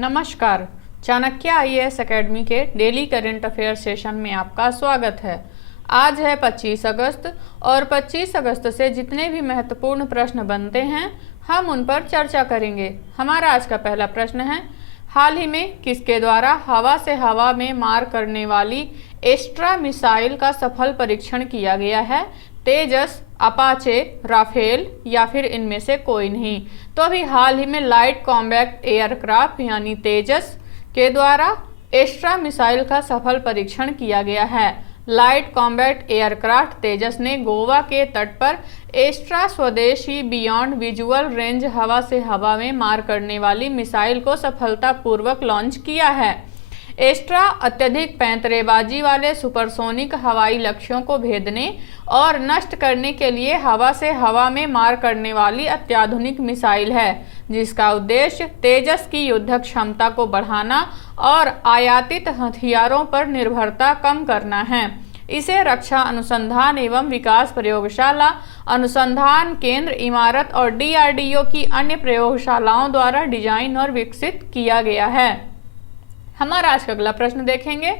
नमस्कार। Chanakya IAS academy के daily current affair session में आपका स्वागत है। आज है 25 अगस्त और 25 अगस्त से जितने भी महत्वपूर्ण प्रश्न बनते हैं हम उन पर चर्चा करेंगे। हमारा आज का पहला प्रश्न है, हाल ही में किसके द्वारा हवा से हवा में मार करने वाली एस्ट्रा मिसाइल का सफल परीक्षण किया गया है? तेजस, अपाचे, राफेल या फिर इनमें से कोई नहीं? तो अभी हाल ही में लाइट कॉम्बैट एयरक्राफ्ट यानी तेजस के द्वारा एस्ट्रा मिसाइल का सफल परीक्षण किया गया है। लाइट कॉम्बैट एयरक्राफ्ट तेजस ने गोवा के तट पर एस्ट्रा स्वदेशी बियॉन्ड विजुअल रेंज हवा से हवा में मार करने वाली मिसाइल को सफलतापूर्वक लॉन्च किया है। एस्ट्रा अत्यधिक पैंतरेबाजी वाले सुपरसोनिक हवाई लक्ष्यों को भेदने और नष्ट करने के लिए हवा से हवा में मार करने वाली अत्याधुनिक मिसाइल है, जिसका उद्देश्य तेजस की युद्धक क्षमता को बढ़ाना और आयातित हथियारों पर निर्भरता कम करना है। इसे रक्षा अनुसंधान एवं विकास प्रयोगशाला, अनुसंधान केंद्र, इमारत और DRDO की अन्य प्रयोगशालाओं द्वारा डिजाइन और विकसित किया गया है। हमारा आज का अगला प्रश्न देखेंगे।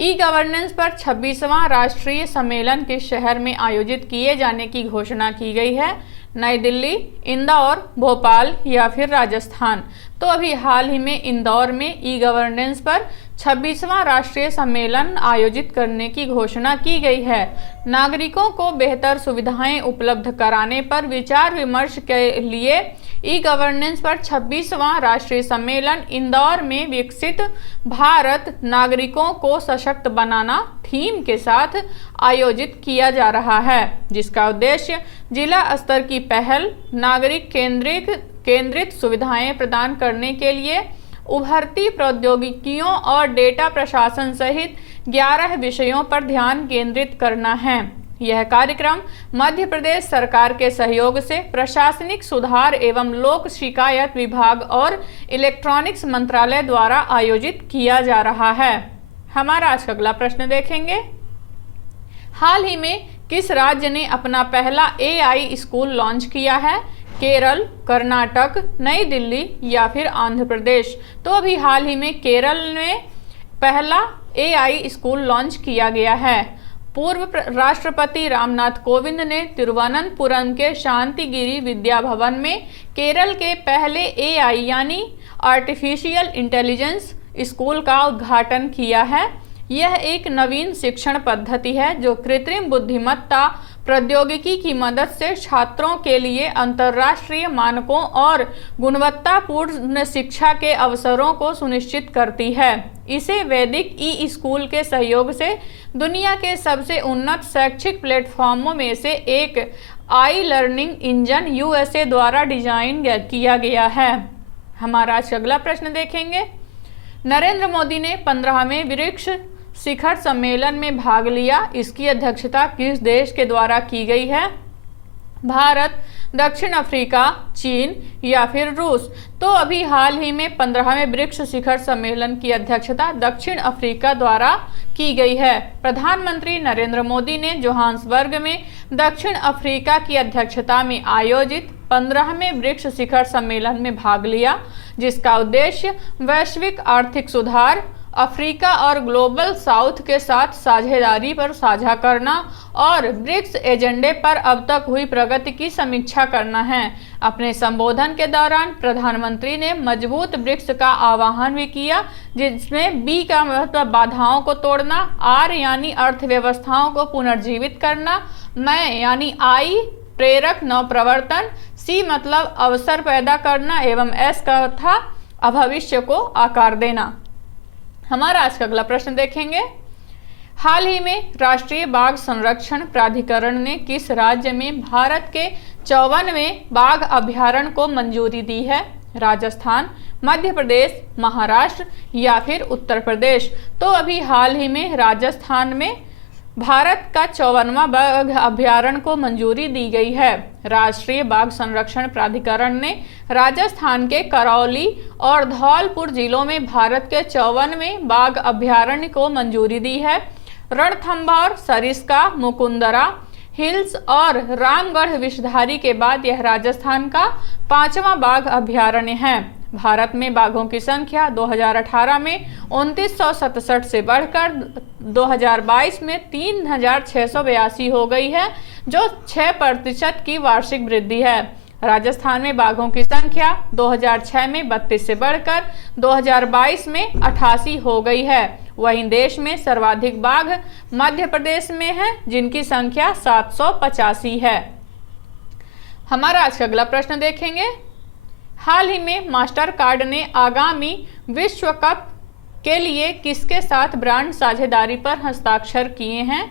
ई गवर्नेंस पर 26वां राष्ट्रीय सम्मेलन किस शहर में आयोजित किए जाने की घोषणा की गई है? नई दिल्ली, इंदौर, भोपाल या फिर राजस्थान? तो अभी हाल ही में इंदौर में ई गवर्नेंस पर 26वां राष्ट्रीय सम्मेलन आयोजित करने की घोषणा की गई है। नागरिकों को बेहतर सुविधाएं उपलब्ध कराने पर विचार विमर्श के लिए ई गवर्नेंस पर 26वां राष्ट्रीय सम्मेलन इंदौर में विकसित भारत नागरिकों को सशक्त बनाना थीम के साथ आयोजित किया जा रहा है, जिसका उद्देश्य जिला स्तर की पहल, नागरिक केंद्रित सुविधाएं प्रदान करने के लिए उभरती प्रौद्योगिकियों और डेटा प्रशासन सहित 11 विषयों पर ध्यान केंद्रित करना है। यह कार्यक्रम मध्य प्रदेश सरकार के सहयोग से प्रशासनिक सुधार एवं लोक शिकायत विभाग और इलेक्ट्रॉनिक्स मंत्रालय द्वारा आयोजित किया जा रहा है। हमारा आज का अगला प्रश्न देखेंगे। हाल ही में किस राज्य ने अपना पहला AI स्कूल लॉन्च किया है? केरल, कर्नाटक, नई दिल्ली या फिर आंध्र प्रदेश? तो अभी हाल ही में केरल में पहला AI स्कूल लॉन्च किया गया है। पूर्व राष्ट्रपति रामनाथ कोविंद ने तिरुवनंतपुरम के शांतिगिरी विद्या भवन में केरल के पहले AI यानी आर्टिफिशियल इंटेलिजेंस स्कूल का उद्घाटन किया है। यह एक नवीन शिक्षण पद्धति है जो कृत्रिम बुद्धिमत्ता प्रौद्योगिकी की मदद से छात्रों के लिए अंतर्राष्ट्रीय मानकों और गुणवत्तापूर्ण शिक्षा के अवसरों को सुनिश्चित करती है। इसे वैदिक ई स्कूल के सहयोग से दुनिया के सबसे उन्नत शैक्षिक प्लेटफॉर्मों में से एक आई लर्निंग इंजन USA द्वारा डिजाइन किया गया है। हमारा आज अगला प्रश्न देखेंगे। नरेंद्र मोदी ने 15वें ब्रिक्स शिखर सम्मेलन में भाग लिया। इसकी अध्यक्षता किस देश के द्वारा की गई है? भारत, दक्षिण अफ्रीका, चीन या फिर रूस? तो अभी हाल ही में 15वें ब्रिक्स शिखर सम्मेलन की अध्यक्षता दक्षिण अफ्रीका द्वारा की गई है। प्रधानमंत्री नरेंद्र मोदी ने जोहान्सबर्ग में दक्षिण अफ्रीका की अध्यक्षता में आयोजित 15वें ब्रिक्स शिखर सम्मेलन में भाग लिया, जिसका उद्देश्य वैश्विक आर्थिक सुधार, अफ्रीका और ग्लोबल साउथ के साथ साझेदारी पर साझा करना और ब्रिक्स एजेंडे पर अब तक हुई प्रगति की समीक्षा करना है। अपने संबोधन के दौरान प्रधानमंत्री ने मजबूत ब्रिक्स का आह्वान भी किया, जिसमें B का मतलब बाधाओं को तोड़ना, R यानी अर्थव्यवस्थाओं को पुनर्जीवित करना, मैं यानी I प्रेरक नवप्रवर्तन, C मतलब अवसर पैदा करना एवं S का था भविष्य को आकार देना। हमारा आज का अगला प्रश्न देखेंगे। हाल ही में राष्ट्रीय बाघ संरक्षण प्राधिकरण ने किस राज्य में भारत के 54वें बाघ अभयारण्य को मंजूरी दी है? राजस्थान, मध्य प्रदेश, महाराष्ट्र या फिर उत्तर प्रदेश? तो अभी हाल ही में राजस्थान में भारत का 54वां बाघ अभयारण्य को मंजूरी दी गई है। राष्ट्रीय बाघ संरक्षण प्राधिकरण ने राजस्थान के करौली और धौलपुर जिलों में भारत के 54वें बाघ अभयारण्य को मंजूरी दी है। रणथंभौर, सरिस्का, मुकुंदरा हिल्स और रामगढ़ विषधारी के बाद यह राजस्थान का 5वां बाघ अभयारण्य है। भारत में बाघों की संख्या 2018 में 2967 से बढ़कर 2022 में 3682 हो गई है, जो 6% की वार्षिक वृद्धि है। राजस्थान में बाघों की संख्या 2006 में 32 से बढ़कर 2022 में 88 हो गई है। वहीं देश में सर्वाधिक बाघ मध्य प्रदेश में है, जिनकी संख्या 785 है। हमारा आज का अगला प्रश्न देखेंगे। हाल ही में मास्टर कार्ड ने आगामी विश्व कप के लिए किसके साथ ब्रांड साझेदारी पर हस्ताक्षर किए हैं?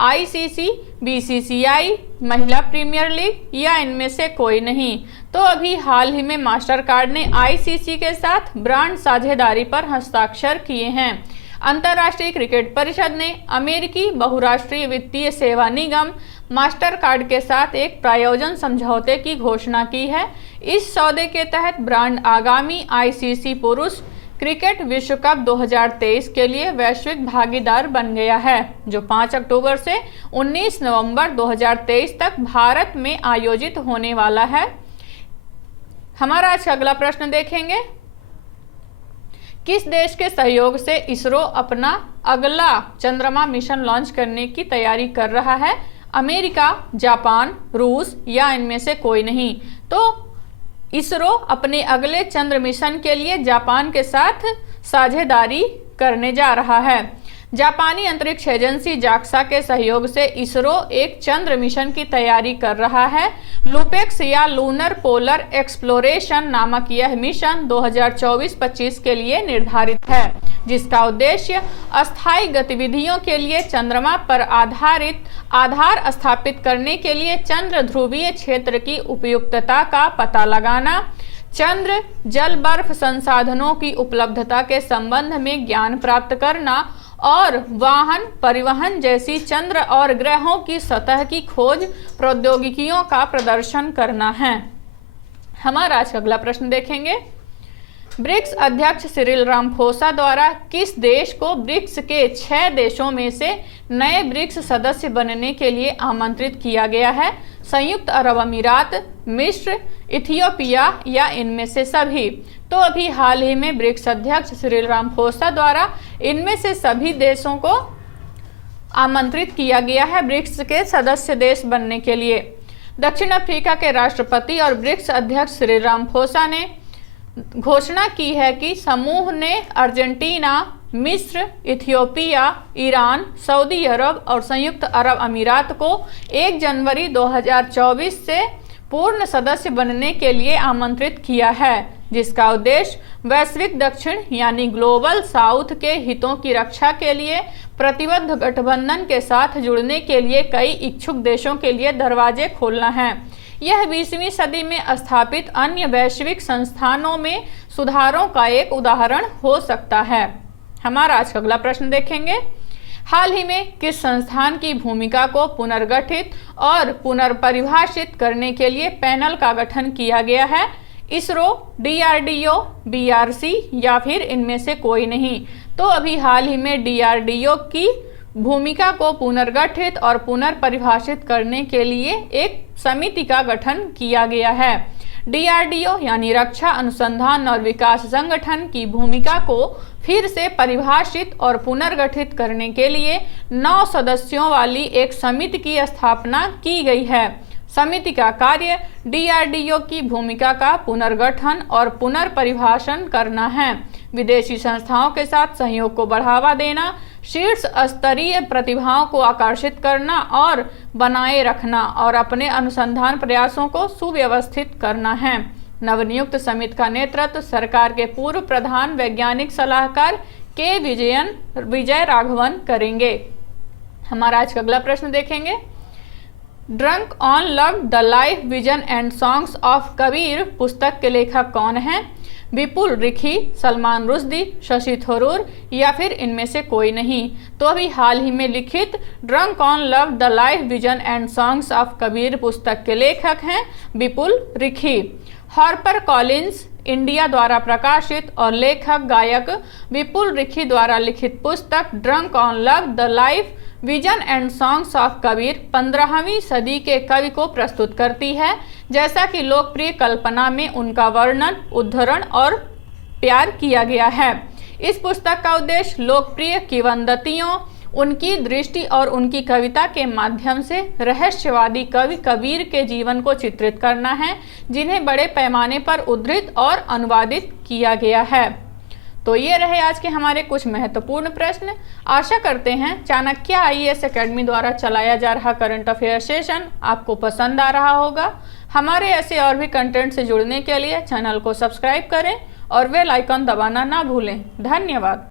आईसीसी, बीसीसीआई, महिला प्रीमियर लीग या इनमें से कोई नहीं? तो अभी हाल ही में मास्टर कार्ड ने आईसीसी के साथ ब्रांड साझेदारी पर हस्ताक्षर किए हैं। अंतर्राष्ट्रीय क्रिकेट परिषद ने अमेरिकी बहुराष्ट्रीय वित्तीय सेवा निगम मास्टर कार्ड के साथ एक प्रायोजन समझौते की घोषणा की है। इस सौदे के तहत ब्रांड आगामी आईसीसी पुरुष क्रिकेट विश्व कप 2023 के लिए वैश्विक भागीदार बन गया है, जो 5 अक्टूबर से 19 नवंबर 2023 तक भारत में आयोजित होने वाला है। हमारा आज का अगला प्रश्न देखेंगे। किस देश के सहयोग से इसरो अपना अगला चंद्रमा मिशन लॉन्च करने की तैयारी कर रहा है? अमेरिका, जापान, रूस या इनमें से कोई नहीं? तो इसरो अपने अगले चंद्र मिशन के लिए जापान के साथ साझेदारी करने जा रहा है। जापानी अंतरिक्ष एजेंसी जाक्सा के सहयोग से इसरो एक चंद्र मिशन की तैयारी कर रहा है। लुपेक्स या लूनर पोलर एक्सप्लोरेशन नामक यह मिशन 2024-25 के लिए निर्धारित है, जिसका उद्देश्य अस्थायी गतिविधियों के लिए चंद्रमा पर आधार स्थापित करने के लिए चंद्र ध्रुवीय क्षेत्र की उपयुक्तता का पता लगाना, चंद्र जल बर्फ संसाधनों की उपलब्धता के संबंध में ज्ञान प्राप्त करना और वाहन परिवहन जैसी चंद्र और ग्रहों की सतह की खोज प्रौद्योगिकियों का प्रदर्शन करना है। हमारा आज का अगला प्रश्न देखेंगे। ब्रिक्स अध्यक्ष सिरिल रामफोसा द्वारा किस देश को ब्रिक्स के 6 देशों में से नए ब्रिक्स सदस्य बनने के लिए आमंत्रित किया गया है? संयुक्त अरब अमीरात, मिस्र, इथियोपिया या इनमें से सभी? तो अभी हाल ही में ब्रिक्स अध्यक्ष सिरिल रामफोसा द्वारा इनमें से सभी देशों को आमंत्रित किया गया है ब्रिक्स के सदस्य देश बनने के लिए। दक्षिण अफ्रीका के राष्ट्रपति और ब्रिक्स अध्यक्ष सिरिल रामफोसा ने घोषणा की है कि समूह ने अर्जेंटीना, मिस्र, इथियोपिया, ईरान, सऊदी अरब और संयुक्त अरब अमीरात को 1 जनवरी 2024 से पूर्ण सदस्य बनने के लिए आमंत्रित किया है, जिसका उद्देश्य वैश्विक दक्षिण यानी ग्लोबल साउथ के हितों की रक्षा के लिए प्रतिबद्ध गठबंधन के साथ जुड़ने के लिए कई इच्छुक देशों के लिए दरवाजे खोलना है। यह 20वीं सदी में स्थापित अन्य वैश्विक संस्थानों में सुधारों का एक उदाहरण हो सकता है। हमारा आज का अगला प्रश्न देखेंगे। हाल ही में किस संस्थान की भूमिका को पुनर्गठित और पुनर्परिभाषित करने के लिए पैनल का गठन किया गया है? इसरो, डीआरडीओ, बीआरसी या फिर इनमें से कोई नहीं? तो अभी हाल ही में डीआरडीओ की भूमिका को पुनर्गठित और पुनर्परिभाषित करने के लिए एक समिति का गठन किया गया है। डीआरडीओ यानी रक्षा अनुसंधान और विकास संगठन की भूमिका को फिर से परिभाषित और पुनर्गठित करने के लिए 9 सदस्यों वाली एक समिति की स्थापना की गई है। समिति का कार्य डीआरडीओ की भूमिका का पुनर्गठन और पुनर्परिभाषण करना है, विदेशी संस्थाओं के साथ सहयोग को बढ़ावा देना, शीर्ष स्तरीय प्रतिभाओं को आकर्षित करना और बनाए रखना और अपने अनुसंधान प्रयासों को सुव्यवस्थित करना है। नवनियुक्त समिति का नेतृत्व सरकार के पूर्व प्रधान वैज्ञानिक सलाहकार के विजय राघवन करेंगे। हमारा आज का अगला प्रश्न देखेंगे। Drunk on love the life vision and songs of Kabir पुस्तक के लेखक कौन हैं? विपुल रिखी, सलमान रुश्दी, शशि थरूर या फिर इनमें से कोई नहीं? तो अभी हाल ही में लिखित drunk on love the life vision and songs of Kabir पुस्तक के लेखक हैं विपुल रिखी। हार्पर कॉलिंस इंडिया द्वारा प्रकाशित और लेखक गायक विपुल रिखी द्वारा लिखित पुस्तक drunk on love the life vision and songs of Kabir 15वीं सदी के कवि को प्रस्तुत करती है। जैसा कि लोकप्रिय कल्पना में उनका वर्णन, उद्धरण और प्यार किया गया है। इस पुस्तक का उद्देश्य लोकप्रिय किंवदंतियों, उनकी दृष्टि और उनकी कविता के माध्यम से रहस्यवादी कवि कबीर के जीवन को चित्रित करना है, जिन्हें बड़े पैमाने पर उद्धृत और अनुवादित किया गया है। तो ये रहे आज के हमारे कुछ महत्वपूर्ण प्रश्न। आशा करते हैं चाणक्य आईएएस एकेडमी द्वारा चलाया जा रहा करंट अफेयर सेशन आपको पसंद आ रहा होगा। हमारे ऐसे और भी कंटेंट से जुड़ने के लिए चैनल को सब्सक्राइब करें और बेल आइकन दबाना ना भूलें। धन्यवाद।